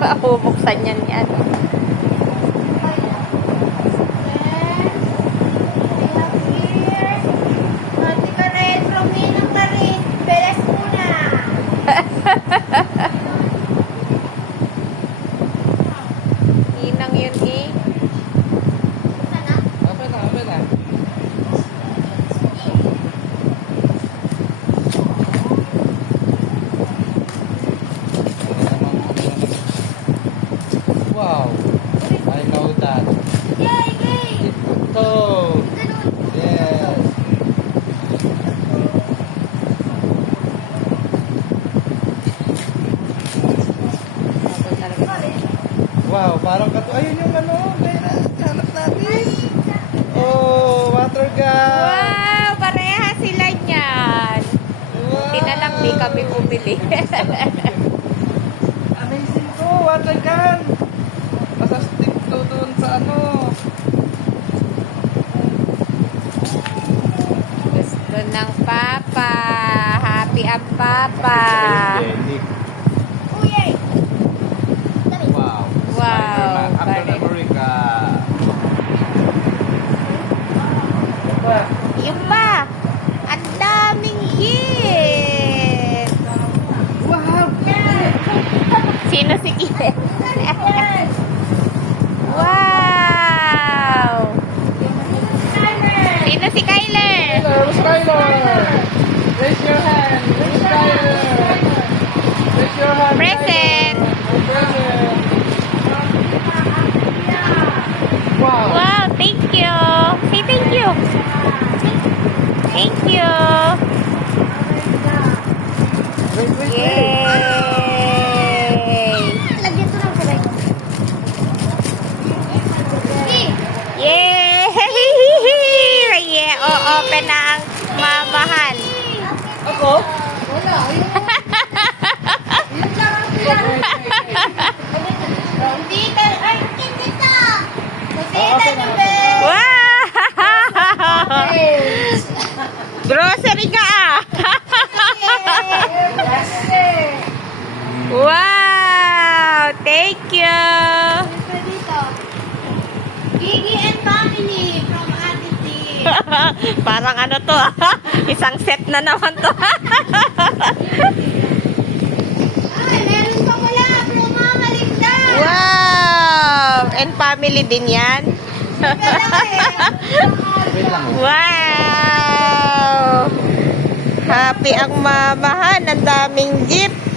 Bubuksan yan yan. Ninang yun eh. Apa na? Wow, I know that. Ito. Yes. Wow, parang kato. Ayun yung ano, may hanap natin. Oh, water gun. Wow! Pareha sila niyan. Wow. Hindi na lang di kami bumili. Amazing to, water gun. Masastik to dun sa ano. Gusto ng papa. Happy ang papa. Wow. Wow, Spider-Man, Captain pare. America. Yung pa. Ang daming gift. Wow. Sino si Kiet? Wow! Sino si Kyler? Skyler. Raise your hand. Skyler. Raise your hand. Present. Present. Wow. Wow, thank you. Say thank you. Thank you. Wait. Yay! Yay! Yeah, open na ang mamahan. Ako? Wow! Grocery ka ah! Wow! Thank you! Gigi and family from Aditi. Parang ano to ah. Isang set na naman to. Ay, meron pa wala from Mama Linda. Wow! And family din yan. Wait lang. Wow! Happy ang mamahan. Ang daming gift.